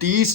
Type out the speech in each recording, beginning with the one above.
30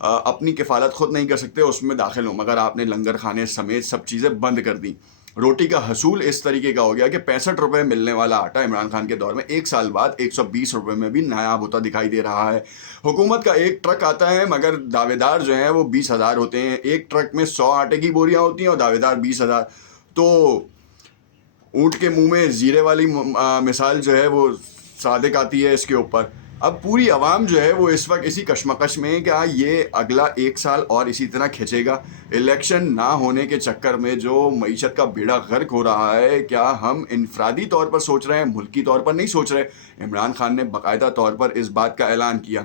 اپنی کفالت خود نہیں کر سکتے اس میں داخل ہوں، مگر آپ نے لنگر خانے سمیت سب چیزیں بند کر دیں۔ روٹی کا حصول اس طریقے کا ہو گیا کہ 65 روپے ملنے والا آٹا عمران خان کے دور میں 1 سال بعد 120 روپے میں بھی نایاب ہوتا دکھائی دے رہا ہے۔ حکومت کا ایک ٹرک آتا ہے مگر دعوے دار جو ہیں وہ 20,000 ہوتے ہیں، ایک ٹرک میں 100 آٹے کی بوریاں ہوتی ہیں اور دعوے دار 20,000۔ تو اونٹ کے منہ میں زیرے والی مثال جو ہے وہ صادق آتی ہے اس کے اوپر۔ اب پوری عوام جو ہے وہ اس وقت اسی کشمکش میں ہے کہ یہ اگلا 1 سال اور اسی طرح کھینچے گا۔ الیکشن نہ ہونے کے چکر میں جو معیشت کا بیڑا غرق ہو رہا ہے، کیا ہم انفرادی طور پر سوچ رہے ہیں، ملکی طور پر نہیں سوچ رہے؟ عمران خان نے باقاعدہ طور پر اس بات کا اعلان کیا۔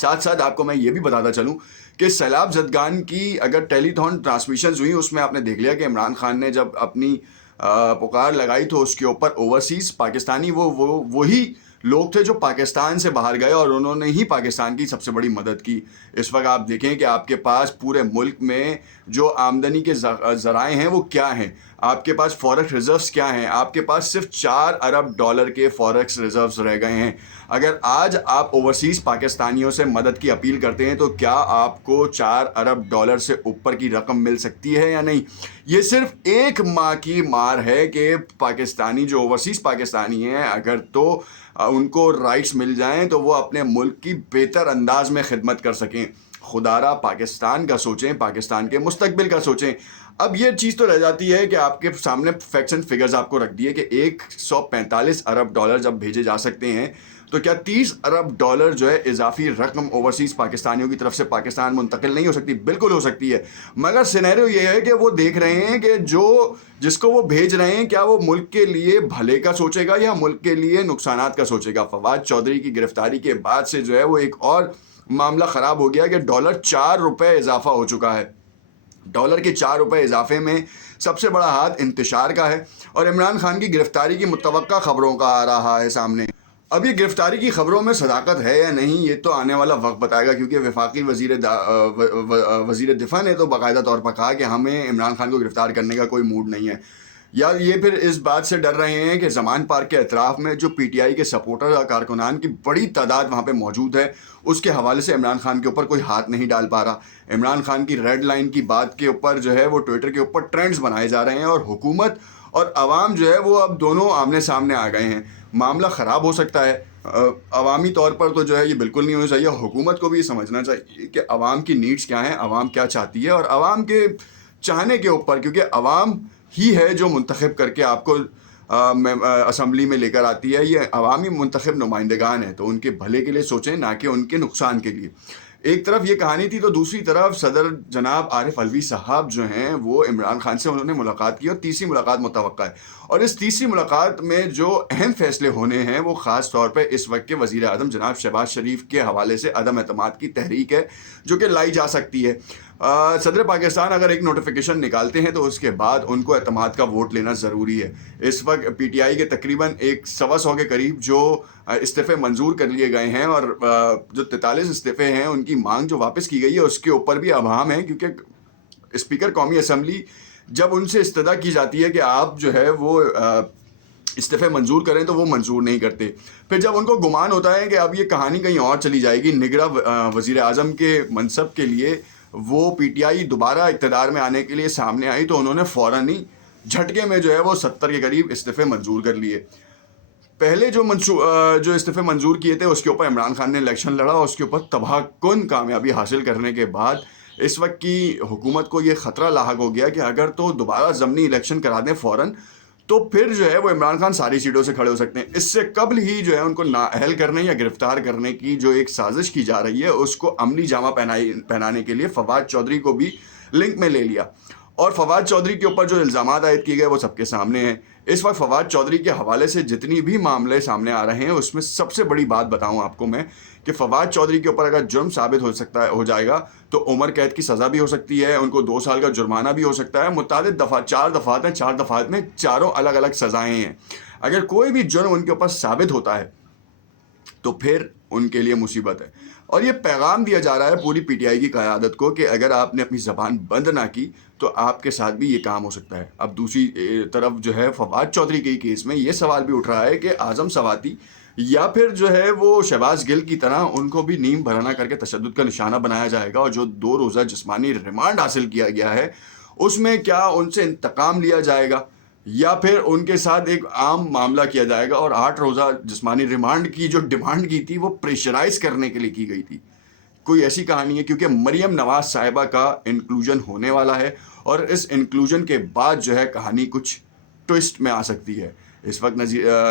ساتھ ساتھ آپ کو میں یہ بھی بتاتا چلوں کہ سیلاب زدگان کی اگر ٹیلی تھون ٹرانسمیشنز ہوئی، اس میں آپ نے دیکھ لیا کہ عمران خان نے جب اپنی پکار لگائی تو اس کے اوپر اوورسیز پاکستانی وہی لوگ تھے جو پاکستان سے باہر گئے اور انہوں نے ہی پاکستان کی سب سے بڑی مدد کی۔ اس وقت آپ دیکھیں کہ آپ کے پاس پورے ملک میں جو آمدنی کے ذرائع ہیں وہ کیا ہیں، آپ کے پاس فوریکس ریزروز کیا ہیں، آپ کے پاس صرف $4 ارب کے فوریکس ریزروز رہ گئے ہیں۔ اگر آج آپ اوورسیز پاکستانیوں سے مدد کی اپیل کرتے ہیں تو کیا آپ کو $4 ارب سے اوپر کی رقم مل سکتی ہے یا نہیں؟ یہ صرف ایک ماہ کی مار ہے کہ پاکستانی جو اوورسیز پاکستانی ہیں اگر تو ان کو رائٹس مل جائیں تو وہ اپنے ملک کی بہتر انداز میں خدمت کر سکیں۔ خدا را پاکستان کا سوچیں، پاکستان کے مستقبل کا سوچیں۔ اب یہ چیز تو رہ جاتی ہے کہ آپ کے سامنے فیکٹس اینڈ فگرز آپ کو رکھ دیے کہ $145 ارب جب بھیجے جا سکتے ہیں تو کیا $30 ارب جو ہے اضافی رقم اوورسیز پاکستانیوں کی طرف سے پاکستان منتقل نہیں ہو سکتی؟ بالکل ہو سکتی ہے، مگر سینیریو یہ ہے کہ وہ دیکھ رہے ہیں کہ جس کو وہ بھیج رہے ہیں کیا وہ ملک کے لیے بھلے کا سوچے گا یا ملک کے لیے نقصانات کا سوچے گا۔ فواد چودھری کی گرفتاری کے بعد سے جو ہے وہ ایک اور معاملہ خراب ہو گیا کہ ڈالر 4 روپے اضافہ ہو چکا ہے۔ ڈالر کے 4 روپے اضافے میں سب سے بڑا ہاتھ انتشار کا ہے اور عمران خان کی گرفتاری کی متوقع خبروں کا آ رہا ہے سامنے۔ اب یہ گرفتاری کی خبروں میں صداقت ہے یا نہیں یہ تو آنے والا وقت بتائے گا، کیونکہ وفاقی وزیر دفاع نے تو باقاعدہ طور پر کہا کہ ہمیں عمران خان کو گرفتار کرنے کا کوئی موڈ نہیں ہے، یا یہ پھر اس بات سے ڈر رہے ہیں کہ زمان پارک کے اطراف میں جو پی ٹی آئی کے سپورٹر اور کارکنان کی بڑی تعداد وہاں پہ موجود ہے، اس کے حوالے سے عمران خان کے اوپر کوئی ہاتھ نہیں ڈال پا رہا۔ عمران خان کی ریڈ لائن کی بات کے اوپر جو ہے وہ ٹویٹر کے اوپر ٹرینڈز بنائے جا رہے ہیں اور حکومت اور عوام جو ہے وہ اب دونوں آمنے سامنے آ گئے ہیں۔ معاملہ خراب ہو سکتا ہے، عوامی طور پر تو جو ہے یہ بالکل نہیں ہونا چاہیے۔ حکومت کو بھی یہ سمجھنا چاہیے کہ عوام کی نیڈز کیا ہیں، عوام کیا چاہتی ہے، اور عوام کے چاہنے کے اوپر، کیونکہ عوام ہی ہے جو منتخب کر کے آپ کو اسمبلی میں لے کر آتی ہے، یہ عوامی منتخب نمائندگان ہیں، تو ان کے بھلے کے لیے سوچیں نہ کہ ان کے نقصان کے لیے۔ ایک طرف یہ کہانی تھی تو دوسری طرف صدر جناب عارف علوی صاحب جو ہیں وہ عمران خان سے انہوں نے ملاقات کی اور تیسری ملاقات متوقع ہے، اور اس تیسری ملاقات میں جو اہم فیصلے ہونے ہیں وہ خاص طور پہ اس وقت کے وزیر اعظم جناب شہباز شریف کے حوالے سے عدم اعتماد کی تحریک ہے جو کہ لائی جا سکتی ہے۔ صدر پاکستان اگر ایک نوٹیفیکیشن نکالتے ہیں تو اس کے بعد ان کو اعتماد کا ووٹ لینا ضروری ہے۔ اس وقت پی ٹی آئی کے تقریباً 100 کے قریب جو استعفے منظور کر لیے گئے ہیں اور جو 43 استعفے ہیں ان کی مانگ جو واپس کی گئی ہے اس کے اوپر بھی ابہام ہے، کیونکہ اسپیکر قومی اسمبلی جب ان سے استدعا کی جاتی ہے کہ آپ جو ہے وہ استعفے منظور کریں تو وہ منظور نہیں کرتے۔ پھر جب ان کو گمان ہوتا ہے کہ اب یہ کہانی کہیں اور چلی جائے گی، نگراں وزیر اعظم کے منصب کے لیے وہ پی ٹی آئی دوبارہ اقتدار میں آنے کے لیے سامنے آئی تو انہوں نے فوراً ہی جھٹکے میں جو ہے وہ 70 کے قریب استعفے منظور کر لیے۔ پہلے جو استعفے منظور کیے تھے اس کے اوپر عمران خان نے الیکشن لڑا اور اس کے اوپر تباہ کن کامیابی حاصل کرنے کے بعد اس وقت کی حکومت کو یہ خطرہ لاحق ہو گیا کہ اگر تو دوبارہ ضمنی الیکشن کرا دیں فوراً تو پھر جو ہے وہ عمران خان ساری سیٹوں سے کھڑے ہو سکتے ہیں۔ اس سے قبل ہی جو ہے ان کو نااہل کرنے یا گرفتار کرنے کی جو ایک سازش کی جا رہی ہے اس کو عملی جامہ پہنانے کے لیے فواد چودھری کو بھی لنک میں لے لیا، اور فواد چودھری کے اوپر جو الزامات عائد کیے گئے وہ سب کے سامنے ہیں۔ اس وقت فواد چودھری کے حوالے سے جتنی بھی معاملے سامنے آ رہے ہیں اس میں سب سے بڑی بات بتاؤں آپ کو میں کہ فواد چودھری کے اوپر اگر جرم ثابت ہو جائے گا تو عمر قید کی سزا بھی ہو سکتی ہے، ان کو 2 سال کا جرمانہ بھی ہو سکتا ہے۔ متعدد 4 دفعات ہیں، 4 دفعات میں چاروں الگ الگ سزائیں ہیں۔ اگر کوئی بھی جرم ان کے اوپر ثابت ہوتا ہے تو پھر ان کے لیے مصیبت ہے، اور یہ پیغام دیا جا رہا ہے پوری پی ٹی آئی کی قیادت کو کہ اگر آپ نے اپنی زبان بند نہ کی تو آپ کے ساتھ بھی یہ کام ہو سکتا ہے۔ اب دوسری طرف جو ہے فواد چودھری کے کیس میں یہ سوال بھی اٹھ رہا ہے کہ اعظم سواتی یا پھر جو ہے وہ شہباز گل کی طرح ان کو بھی نیم بھرانا کر کے تشدد کا نشانہ بنایا جائے گا، اور جو 2 روزہ جسمانی ریمانڈ حاصل کیا گیا ہے اس میں کیا ان سے انتقام لیا جائے گا، یا پھر ان کے ساتھ ایک عام معاملہ کیا جائے گا، اور 8 روزہ جسمانی ریمانڈ کی جو ڈیمانڈ کی تھی وہ پریشرائز کرنے کے لیے کی گئی تھی. کوئی ایسی کہانی ہے، کیونکہ مریم نواز صاحبہ کا انکلوژن ہونے والا ہے، اور اس انکلوژن کے بعد جو ہے کہانی کچھ ٹوسٹ میں آ سکتی ہے. اس وقت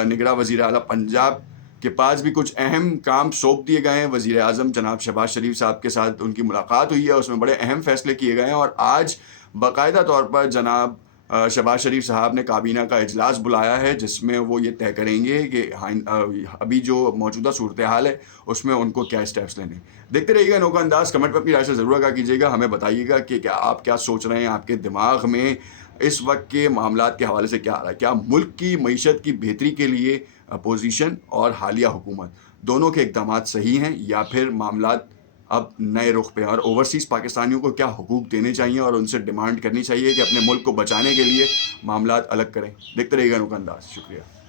نگراں وزیر اعلیٰ پنجاب کے پاس بھی کچھ اہم کام سونپ دیے گئے ہیں. وزیر اعظم جناب شہباز شریف صاحب کے ساتھ ان کی ملاقات ہوئی ہے، اس میں بڑے اہم فیصلے کیے گئے ہیں، اور آج باقاعدہ طور پر جناب شہباز شریف صاحب نے کابینہ کا اجلاس بلایا ہے، جس میں وہ یہ طے کریں گے کہ ابھی جو موجودہ صورتحال ہے اس میں ان کو کیا اسٹیپس لینے. دیکھتے رہیے گا انوکھا انداز. کمنٹ پر اپنی رائے سے ضرور آگاہ کیجیے گا. ہمیں بتائیے گا کہ آپ کیا سوچ رہے ہیں، آپ کے دماغ میں اس وقت کے معاملات کے حوالے سے کیا آ رہا ہے. کیا ملک کی معیشت کی بہتری کے لیے اپوزیشن اور حالیہ حکومت دونوں کے اقدامات صحیح ہیں، یا پھر معاملات اب نئے رخ پہ ہیں، اور اوورسیز پاکستانیوں کو کیا حقوق دینے چاہیے اور ان سے ڈیمانڈ کرنی چاہیے کہ اپنے ملک کو بچانے کے لیے معاملات الگ کریں. دیکھتے رہیے گا انوکھا انداز. شکریہ.